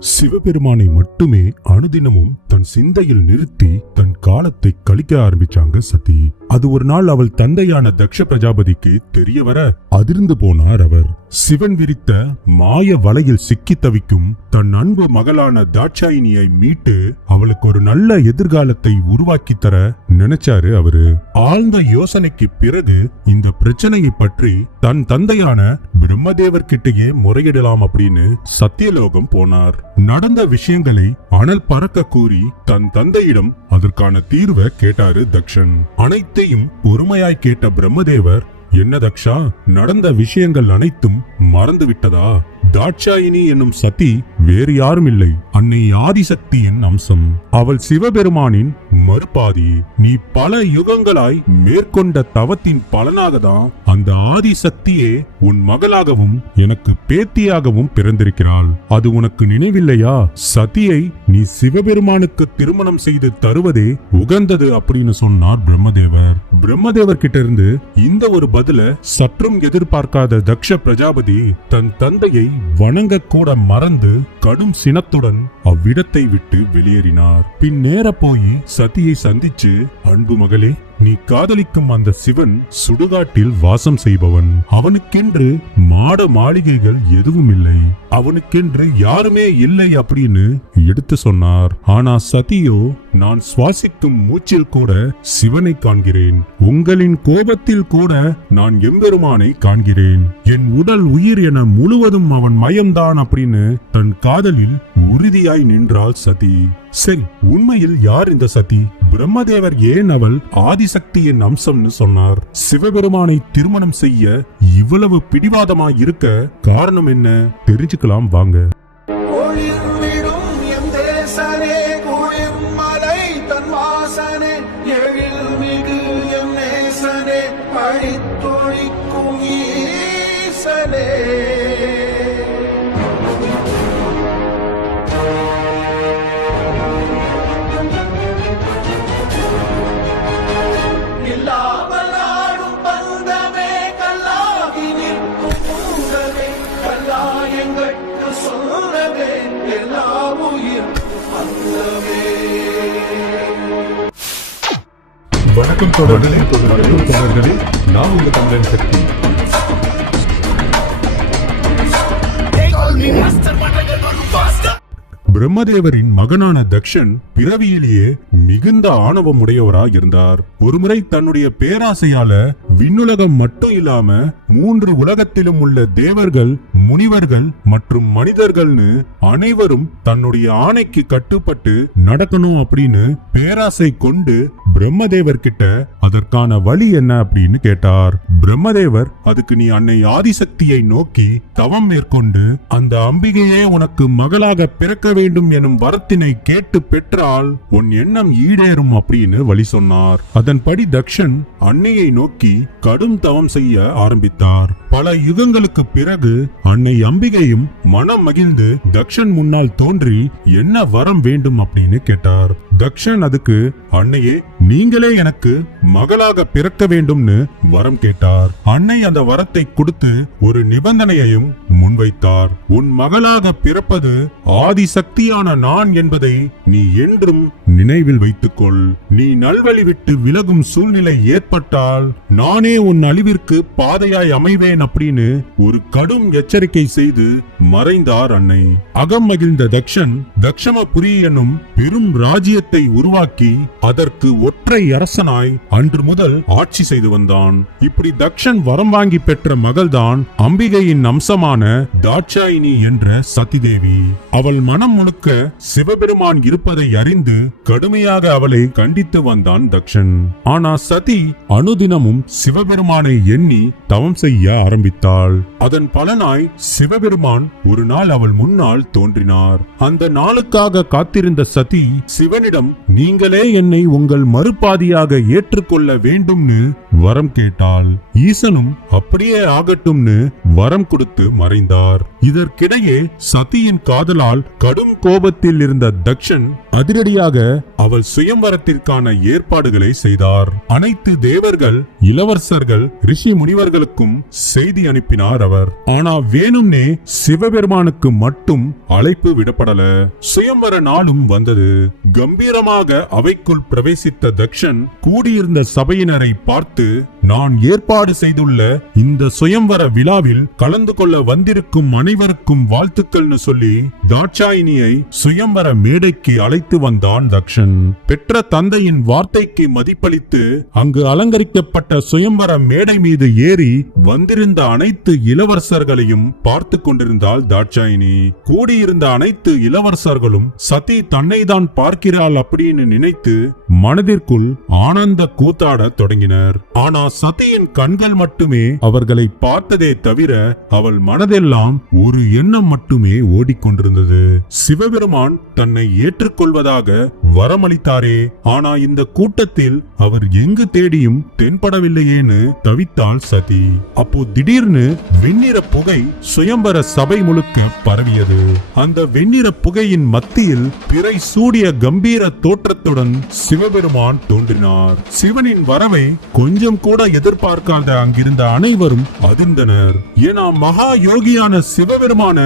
சிவபெருமானை மட்டுமே அனுதினமும் தன் சிந்தையில் நிறுத்தி தன் காலத்தை கழிக்க ஆரம்பிச்சாங்க சதி. அது ஒரு நாள் அவள் தந்தையான தக்ஷ பிரஜாபதிக்கு தெரிய வர அதிர்ந்து போனார் அவர். சிவன் விரித்த மாய வலையில் சிக்கி தவிக்கும் தன் அன்பு மகளான தாட்சாயினியை மீட்டு அவளுக்கு ஒரு நல்ல எதிர்காலத்தை உருவாக்கி தர நினைச்சாரு அவரு. ஆழ்ந்த யோசனைக்கு பிறகு இந்த பிரச்சனையை பற்றி தன் தந்தையான பிரம்மதேவர் கிட்டேயே முறையிடலாம் அப்படின்னு சத்தியலோகம் போனார். நடந்த விஷயங்களை அனல் பறக்க கூறி தன் தந்தையிடம் அதற்கான தீர்வை கேட்டாரு தக்ஷன். அனைத்தையும் பொறுமையாய் கேட்ட பிரம்மதேவர் என்ன தக்ஷா நடந்த விஷயங்கள் அனைத்தும் மறந்து விட்டதா தாட்சாயினி என்னும் சதி வேறு யாரும் இல்லை. அன்னை ஆதிசக்தியின் அம்சம். அவள் சிவபெருமானின் மறுபாதி. நீ பல யுகங்களாய் மேற்கொண்ட தவத்தின் பலனாகதான் அந்த ஆதிசக்தியே உன் மகளாகவும் எனக்கு பேத்தியாகவும் பிறந்திருக்கிறாள். அது உனக்கு நினைவில்லையா? சதியை நீ சிவபெருமானுக்கு திருமணம் செய்து தருவதே உகந்தது அப்படின்னு சொன்னார் பிரம்மதேவர். பிரம்மதேவர் கிட்ட இருந்து இந்த ஒரு பதில சற்றும் எதிர்பார்க்காத தக்ஷ பிரஜாபதி தன் தந்தையை வணங்க கூட மறந்து கடும் சினத்துடன் அவ்விடத்தை விட்டு வெளியேறினார். பின் நேர போய் சதியை சந்திச்சு அன்பு மகளே நீ காதலிக்கும் அந்த சிவன் சுடுகாட்டில் வாசம் செய்பவன். அவனுக்கென்று மாட மாளிகைகள் எதுவும் இல்லை. அவனுக்கென்று யாருமே இல்லை அப்படின்னு எடுத்து சொன்னார். ஆனா சதியோ நான் சுவாசிக்கும் மூச்சில் கூட சிவனை காண்கிறேன். உங்களின் கோபத்தில் கூட நான் எம்பெருமானை காண்கிறேன். என் உடல் உயிர் என முழுவதும் அவன் மயம்தான் அப்படின்னு தன் காதலில் உறுதியாய் நின்றாள் சதி. சரி உண்மையில் யார் இந்த சதி? பிரம்மதேவர் ஏன் அவள் ஆதிசக்தியின் அம்சம்னு சொன்னார்? சிவபெருமானை திருமணம் செய்ய இவ்வளவு பிடிவாதமா இருக்க காரணம் என்ன? தெரிஞ்சுக்கலாம் வாங்க. ஒளிர்விடும் எம் வணக்கம் தொடர்களே. வணக்கம் தொடர்களே. நான் உங்க தமிழன் சக்தி. பிரம்மதேவரின் மகனான தக்ஷன் பிறவியிலேயே மிகுந்த ஆணவம் உடையவராய் இருந்தார். ஒருமுறை தன்னுடைய பேராசையால விண்ணுலகம் மட்டும் இல்லாம மூன்று உலகத்திலும் உள்ள தேவர்கள் முனிவர்கள் மற்றும் மனிதர்கள்னு அனைவரும் தன்னுடைய ஆணைக்கு கட்டுப்பட்டு நடக்கணும் அப்படின்னு பேராசை கொண்டு பிரம்மதேவர் கிட்ட அதற்கான வழி என்ன அப்படின்னு கேட்டார். பிரம்மதேவர் அதுக்கு நீ அன்னை ஆதிசக்தியை நோக்கி தவம் மேற்கொண்டு அந்த அம்பிகையே உனக்கு மகளாக பிறக்க வேண்டும் எனும் வரத்தினை கேட்டு பெற்றால் உன் எண்ணம் ஈடேறும் அப்படின்னு வழி சொன்னார். அதன்படி தக்ஷன் அன்னையை நோக்கி கடும் தவம் செய்ய ஆரம்பித்தார். பல யுகங்களுக்கு பிறகு அன்னை அம்பிகையும் மனம் மகிழ்ந்து தக்ஷன் முன்னால் தோன்றி என்ன வரம் வேண்டும்? அப்படின்னு கேட்டார். தக்ஷன் அதுக்கு அன்னையே நீங்களே எனக்கு மகளாக பிறக்க வேண்டும்னு வரம் கேட்டார். அன்னை அந்த வரத்தை கொடுத்து ஒரு நிபந்தனையையும் முன்வைத்தார். உன் மகளாக பிறப்பது ஆதிசக்தியான நான் என்பதை நீ என்றும் நினைவில் வைத்துக்கொள். நீ நல்வழி விட்டு விலகும் சூழ்நிலை ஏற்பட்டால் நானே உன் அழிவிற்கு பாதையாய் அமைவேன் அப்படின்னு ஒரு கடும் எச்சரிக்கை செய்து மறைந்தார் அன்னை. அகம் மகிழ்ந்த தக்ஷன் தக்ஷமபுரி எனும் பெரும் ராஜ்யத்தை உருவாக்கி அதற்கு ஒற்றை அரசனாய் அன்று முதல் ஆட்சி செய்து வந்தான். இப்படி தக்ஷன் வரம் வாங்கி பெற்ற மகள்தான் அம்பிகையின் அம்சமான தாட்சாயினி என்ற சதிதேவி. அவள் மனம் முழுக்க சிவபெருமான் இருப்பதை அறிந்து கடுமையாக அவளை கண்டித்து வந்தான் தக்ஷன். ஆனா சதி அனுதினமும் சிவபெருமானை எண்ணி தவம் செய்ய ஆரம்பித்தாள். அதன் பலனாய் சிவபெருமான் ஒரு நாள் அவள் முன்னால் தோன்றினார். அந்த நாளுக்காக காத்திருந்த சதி சிவனிடம் நீங்களே என்னை உங்கள் மறுபாதியாக ஏற்றுக்கொள்ள வேண்டும்னு வரம் கேட்டாள். ஈசனும் அப்படியே ஆகட்டும்னு வரம் கொடுத்து மறைந்தார். இதற்கிடையே சதியின் காதலால் கடும் கோபத்தில் இருந்த தக்ஷன் அதிரடியாக அவள் சுயம்வரத்திற்கான ஏற்பாடுகளை செய்தார். அனைத்து தேவர்கள் இளவரசர்கள் ரிஷி முனிவர்களுக்கும் செய்தி அனுப்பினார் அவர். ஆனா வேணும்னே சிவபெருமானுக்கு மட்டும் அழைப்பு விடப்படல. சுயம்வர நாளும் வந்தது. கம்பீரமாக அவைக்குள் பிரவேசித்த தக்ஷன் கூடியிருந்த சபையினரை பார்த்து நான் ஏற்பாடு செய்துள்ள இந்த சுயம்வர விழாவில் கலந்து கொள்ள வந்திருக்கும் அனைவருக்கும் வாழ்த்துக்கள்னு சொல்லி தாட்சாயினியை சுயம்வர மேடைக்கு அழைத்து வந்தான் தக்ஷன். பெற்ற தந்தையின் வார்த்தைக்கு மதிப்பளித்து அங்கு அலங்கரிக்கப்பட்ட சுயம்பர மேடை மீது ஏறி வந்திருந்த அனைத்து இளவரசர்களையும் பார்த்து கொண்டிருந்தாள் தாட்சாயினி. கூடியிருந்த அனைத்து இளவரசர்களும் சதி தன்னை தான் பார்க்கிறாள் அப்படின்னு நினைத்து மனதிற்குள் ஆனந்த கூத்தாடத் தொடங்கினர். ஆனா சதியின் கண்கள் மட்டுமே அவர்களை பார்த்ததே தவிர அவள் மனதெல்லாம் ஒரு எண்ணம் மட்டுமே ஓடிக்கொண்டிருந்தது. சிவபெருமான் தன்னை ஏற்றுக்கொள்வதாக வரமளித்தாரே. ஆனா இந்த கூட்டத்தில் அவர் எங்கு தேடியும் தென்படவில்லையேன்னு தவித்தாள் சதி. அப்போ திடீர்னு வெண்ணிற புகை சுயம்பர சபை முழுக்க பரவியது. அந்த வெண்ணிற புகையின் மத்தியில் பிறை சூடிய கம்பீர தோற்றத்துடன் சிவபெருமான் தோன்றினார். சிவனின் வரவை கொஞ்சம் கூட எதிர்பார்க்காத அங்கிருந்த அனைவரும் அதிர்ந்தனர். ஏன்னா மகா யோகியான சிவபெருமான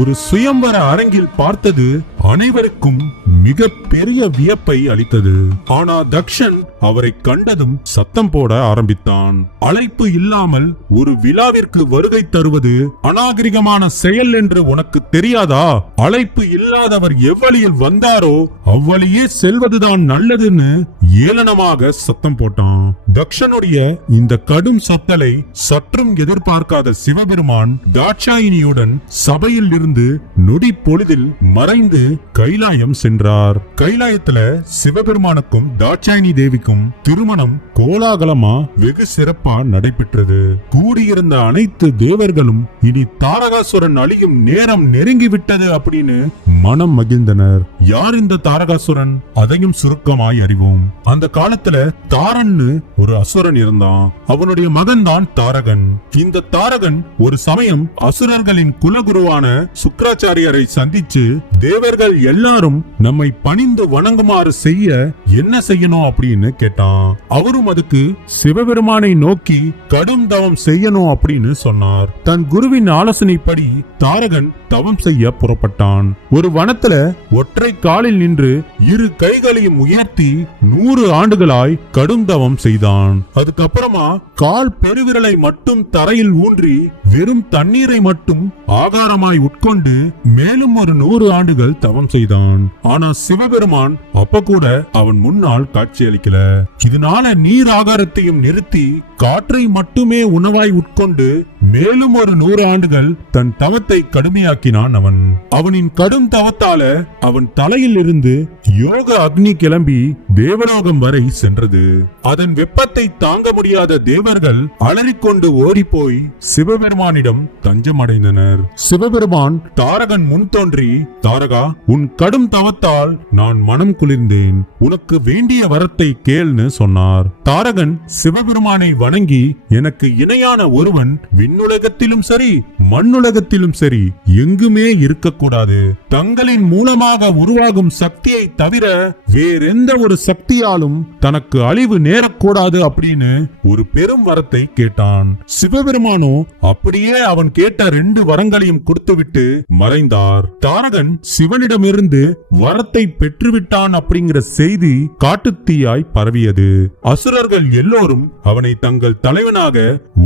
ஒரு சுயம்பர அரங்கில் பார்த்தது அனைவருக்கும் மிக பெரிய வியப்பை அளித்தது. ஆனா தக்ஷன் அவரை கண்டதும் சத்தம் போட ஆரம்பித்தான். அழைப்பு இல்லாமல் ஒரு விழாவிற்கு வருகை தருவது அநாகரிகமான செயல் என்று உனக்கு தெரியாதா? அழைப்பு இல்லாதவர் எவ்வழியில் வந்தாரோ அவ்வழியே செல்வதுதான் நல்லதுன்னு ஏளனமாக சத்தம் போட்டான். தக்ஷனுடைய இந்த கடும் சத்தலை சற்றும் எதிர்பார்க்காத சிவபெருமான் தாட்சாயினியுடன் சபையில் இருந்து நொடி பொழுதில் மறைந்து கைலாயம் சென்றார். கைலாயத்துல சிவபெருமானுக்கும் தாட்சாயினி தேவிக்கும் திருமணம் கோலாகலமா வெகு சிறப்பா நடைபெற்றது. கூடியிருந்த அனைத்து தேவர்களும் இனி தாரகாசுரன் அழியும் நேரம் நெருங்கி விட்டது அப்படின்னு மனம் மகிழ்ந்தனர். யார் இந்த தாரகாசுரன்? அதையும் சுருக்கமாய் அறிவோம். அந்த காலத்துல தாரன்னு ஒரு அசுரன் இருந்தான். அவனுடைய மகன் தான் தாரகன். இந்த தாரகன் ஒரு சமயம் அசுரர்களின் குலகுருவான சுக்கராச்சாரியரை சந்திச்சு தேவர்கள் எல்லாரும் நம்மை பணிந்து வணங்குமாறு செய்ய என்ன செய்யணும்? அப்படின்னு கேட்டான். அவரும் அதுக்கு சிவபெருமானை நோக்கி கடும் தவம் செய்யணும் அப்படின்னு சொன்னார். தன் குருவின் ஆலோசனைப்படி தாரகன் தவம் செய்ய புறப்பட்டான். ஒரு வனத்துல ஒற்றை காலில் நின்று இரு கைகளையும் உயர்த்தி நூறு நூறு ஆண்டுகளாய் கடும் தவம் செய்தான். அதுக்கப்புறமா கால் பெருவிரலை மட்டும் தரையில் ஊன்றி வெறும் தண்ணீரை மட்டும் ஆகாரமாய் உட்கொண்டு மேலும் ஒரு நூறு ஆண்டுகள் தவம் செய்தான். ஆனா சிவபெருமான் அப்ப கூட அவன் முன்னால் காட்சியளிக்கல. இதனால நீர் ஆகாரத்தையும் நிறுத்தி காற்றை மட்டுமே உணவாய் உட்கொண்டு மேலும் ஒரு நூறு ஆண்டுகள் தன் தவத்தை கடுமையாக்கினான் அவன். அவனின் கடும் தவத்தால அவன் தலையில் இருந்து யோக அக்னி கிளம்பி தேவனா தேவலோகம் வரை சென்றது. அதன் வெப்பத்தை தாங்க முடியாத தேவர்கள் அலறிக்கொண்டு ஓடிப்போய் சிவபெருமானிடம் தஞ்சமடைந்தனர். சிவபெருமான் தாரகன் முன் தோன்றி தாரகா உன் கடும் தவத்தால் நான் மனம் குளிர்ந்தேன். உனக்கு வேண்டிய வரத்தை கேள்னு சொன்னார். தாரகன் சிவபெருமானை வணங்கி எனக்கு இணையான ஒருவன் விண்ணுலகத்திலும் சரி மண்ணுலகத்திலும் சரி எங்குமே இருக்கக்கூடாது. தங்களின் மூலமாக உருவாகும் சக்தியை தவிர வேறெந்த ஒரு சக்தியாலும் தனக்கு அழிவு நேரக்கூடாது அப்படின்னு ஒரு பெரும் வரத்தை கேட்டான். சிவபெருமானோ அப்படியே அவன் கேட்ட ரெண்டு வரங்களையும் கொடுத்துவிட்டு மறைந்தார். தாரகன் சிவனிடமிருந்து வரத்தை பெற்றுவிட்டான் அப்படிங்கிற செய்தி காட்டுத்தீயாய் பரவியது. அசுரர்கள் எல்லோரும் அவனை தங்கள் தலைவனாக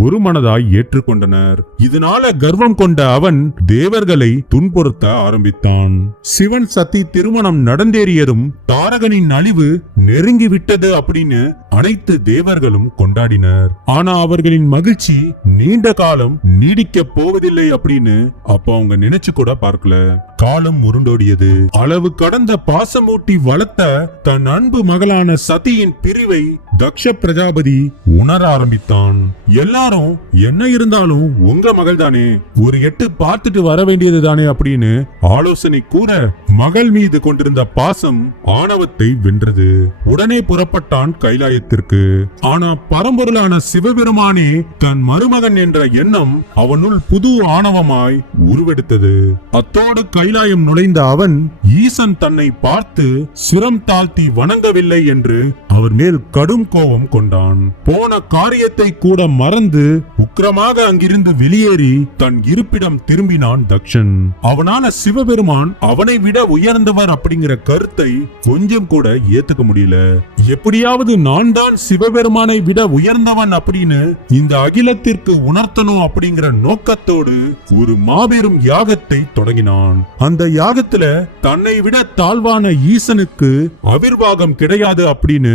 ஒரு மனதாய் ஏற்றுக்கொண்டனர். இதனால கர்வம் கொண்ட அவன் தேவர்களை துன்புறுத்த ஆரம்பித்தான். சிவன் சதி திருமணம் நடந்தேறியதும் தாரகனின் அழிவு நெருங்கி விட்டது அப்படின்னு அனைத்து தேவர்களும் கொண்டாடினர். ஆனா அவர்களின் மகிழ்ச்சி நீண்ட காலம் நீடிக்க போவதில்லை அப்படின்னு அப்ப அவங்க நினைச்சு கூட பார்க்கல. காலம் உருண்டோடியது. அளவு கடந்த பாசமூட்டி வளர்த்த தன் அன்பு மகளான சதியின் பிரிவை தக்ஷ பிரஜாபதி உணர ஆரம்பித்தான். எல்லாரும் என்ன இருந்தாலும் உங்க மகள் தானே ஒரு எட்டு பார்த்துட்டு வர வேண்டியது தானே? அப்படின்னு ஆலோசனை கூற மகள் மீது கொண்டிருந்த பாசம் ஆணவத்தை வென்றது. உடனே புறப்பட்டான் கைலாயத்திற்கு. ஆனா பரம்பொருளான சிவபெருமானே தன் மருமகன் என்ற எண்ணம் அவனுள் புது ஆணவமாய் உருவெடுத்தது. அத்தோடு கைலாயம் நுழைந்த அவன் ஈசன் தன்னை பார்த்து சிரம் தாழ்த்தி வணங்கவில்லை என்று அவர் மேல் கடும் கோபம் கொண்டான். போன காரியத்தை கூட மறந்து உக்கிரமாக அங்கிருந்து வெளியேறி தன் இருப்பிடம் திரும்பினான் தக்ஷன். அவனால சிவபெருமான் அவனை விட உயர்ந்தவர் அப்படிங்கிற கருத்தை கொஞ்சம் கூட ஏத்துக்க முடியல. எப்படியாவது நான் தான் சிவபெருமானை விட உயர்ந்தவன் அப்படின்னு இந்த அகிலத்திற்கு உணர்த்தணும் அப்படிங்கிற நோக்கத்தோடு ஒரு மாபெரும் யாகத்தை தொடங்கினான். அந்த யாகத்துல தன்னை விட தாழ்வான ஈசனுக்கு அவிர்வாகம் கிடையாது அப்படின்னு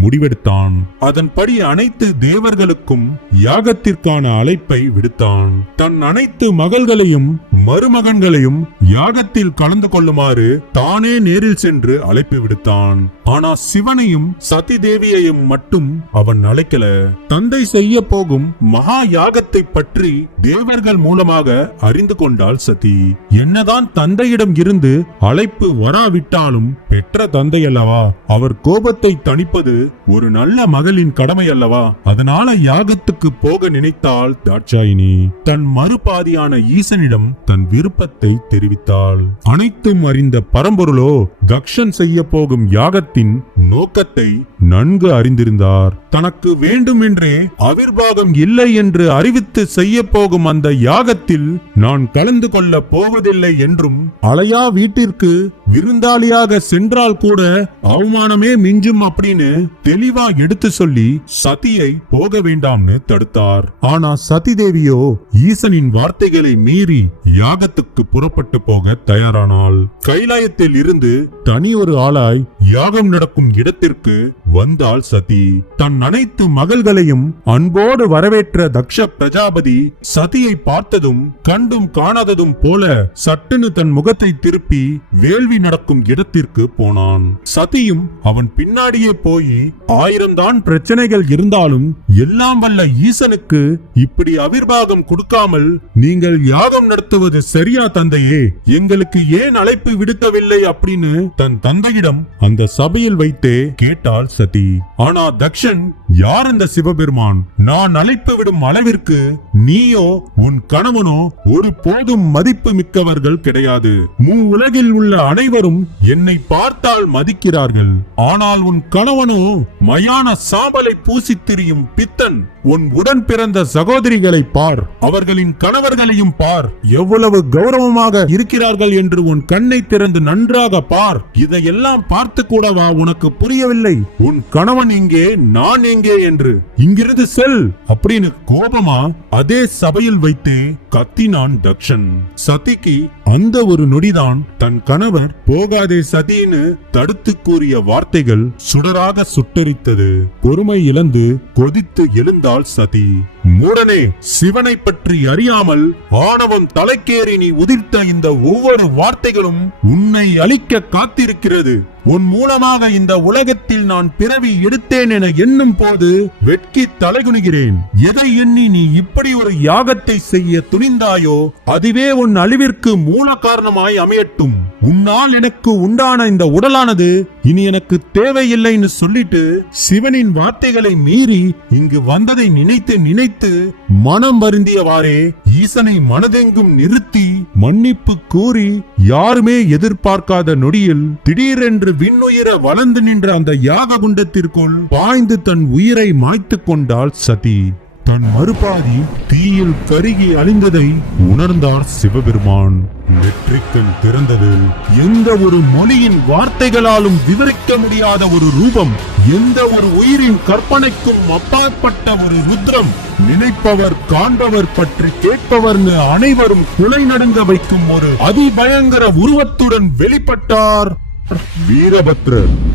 முடிவெடுத்தான். அதன்படி அனைத்து தேவர்களுக்கும் யாகத்திற்கான அழைப்பை விடுத்தான். தன் அனைத்து மகள்களையும் மருமகன்களையும் யாகத்தில் கலந்து கொள்ளுமாறு தானே நேரில் சென்று அழைப்பு விடுத்தான். ஆனா சிவனையும் சதி தேவியையும் மட்டும் அவன் அழைக்கல. தந்தை செய்ய போகும் மகா யாகத்தை பற்றி தேவர்கள் மூலமாக அறிந்து கொண்டாள் சதி. என்னதான் தந்தையிடம் இருந்து அழைப்பு வராவிட்டாலும் பெற்ற தந்தை அல்லவா அவர் கோபத்தை தணிப்பது ஒரு நல்ல மகளின் கடமை அல்லவா? அதனால யாகத்துக்கு போக நினைத்தாள் தாட்சாயினி. தன் மறுபாதியான ஈசனிடம் தன் விருப்பத்தை தெரிவித்தாள். அனைத்தும் அறிந்த பரம்பொருளோ தக்ஷன் செய்ய போகும் யாகத்தின் நோக்கத்தை நன்கு அறிந்திருந்தார். தனக்கு வேண்டுமென்றே அவிர்வாகம் இல்லை என்று அறிவித்து செய்ய போகும் அந்த யாகத்தில் நான் கலந்து கொள்ள போவதில்லை என்றும் அலையா வீட்டிற்கு விருந்தாளியாக சென்றால் கூட அவமானமே மிஞ்சும் அப்படின்னு தெளிவா எடுத்து சொல்லி சதியை போக வேண்டாம்னு தடுத்தார். ஆனா சதி தேவியோ ஈசனின் வார்த்தைகளை மீறி யாகத்துக்கு புறப்பட்டு போக தயாரானாள். கைலாயத்தில் இருந்து தனி ஒரு ஆளாய் யாகம் நடக்கும் இடத்திற்கு வந்தாள் சதி. தன் அனைத்து மகள்களையும் அன்போடு வரவேற்ற தக்ஷ பிரஜாபதி சதியை பார்த்ததும் கண்டும் காணாததும் போல சட்டுன்னு தன் முகத்தை திருப்பி வேள்வி நடக்கும் இடத்திற்கு போனான். சதியும் அவன் பின்னாடியே போய் ஆயிரம் தான் பிரச்சனைகள் இருந்தாலும் எல்லாம் வல்ல ஈசனுக்கு இப்படி அவிர்வாகம் கொடுக்காமல் நீங்கள் யாகம் நடத்துவது சரியா தந்தையே? எங்களுக்கு ஏன் அழைப்பு விடுக்கவில்லை அப்படின்னு தன் தந்தையிடம் அந்த இந்த சபையில் வைத்தே கேட்டாள் சதி. ஆனா தக்ஷன் யார் அந்த சிவபெருமான்? நான் அழைப்பு விடும் அளவிற்கு நீயோ உன் கணவனோ ஒரு போதும் மதிப்பு மிக்கவர்கள் கிடையாது. மூ உலகில் உள்ள அனைவரும் என்னை பார்த்தால் மதிக்கிறார்கள். ஆனால் உன் கணவனோ மயான சாம்பலை பூசித் திரியும் பித்தன் உன் உடன் பிறந்த சகோதரிகளை பார். அவர்களின் கணவர்களையும் பார். எவ்வளவு கௌரவமாக இருக்கிறார்கள் என்று உன் கண்ணை திறந்து நன்றாக பார். இதையெல்லாம் பார்த்து கூடவா உனக்கு புரியவில்லை? உன் கணவன் இங்கே நான் எங்கே என்று. இங்கிருந்து செல் அப்படின்னு கோபமா அதே சபையில் வைத்து கத்தினான் தக்ஷன். சதிக்கு அந்த ஒரு நொடிதான் தன் கணவர் போகாதே சதின்னு தடுத்து கூறிய வார்த்தைகள் சுடராக சுட்டரித்தது. பொறுமை இழந்து கொதித்து எழுந்தாள் சதி. மூடனே சிவனை பற்றி அறியாமல் ஆணவம் தலைக்கேறி நீ உதிர்த்த இந்த ஒவ்வொரு வார்த்தைகளும் உன்னை அழிக்க காத்திருக்கிறது. உன் மூலமாக இந்த உலகத்தில் நான் பிறவி எடுத்தேன் என எண்ணும் போது வெட்கி தலைகுனிகிறேன். எதை எண்ணி நீ இப்படி ஒரு யாகத்தை செய்ய துணிந்தாயோ அதுவே உன் அழிவிற்கு மூல காரணமாய் அமையட்டும். உன்னால் எனக்கு உண்டான இந்த உடலானது இனி எனக்கு தேவையில்லைன்னு சொல்லிட்டு சிவனின் வார்த்தைகளை மீறி இங்கு வந்ததை நினைத்து நினைத்து மனம் வருந்தியவாறே ஈசனை மனதெங்கும் நிறுத்தி மன்னிப்பு கூறி யாருமே எதிர்பார்க்காத நொடியில் திடீரென்று விண்ணுயிர வளர்ந்து நின்ற அந்த யாக குண்டத்திற்குள் பாய்ந்து தன் உயிரை மாய்த்துக் கொண்டாள் சதி. தன் மறுபாதி தீயில் கருகி அழிந்ததை உணர்ந்தார் சிவபெருமான். நெற்றிக்கண் திறந்தது. எந்த ஒரு மொழியின் வார்த்தைகளாலும் விவரிக்க முடியாத ஒரு ரூபம் எந்த ஒரு உயிரின் கற்பனைக்கும் அப்பாற்பட்ட ஒரு ருத்ரம். நினைப்பவர் காண்பவர் பற்றி கேட்பவர்னு அனைவரும் குலை நடுங்க வைக்கும் ஒரு அதிபயங்கர உருவத்துடன் வெளிப்பட்டார் வீரபத்ரர்.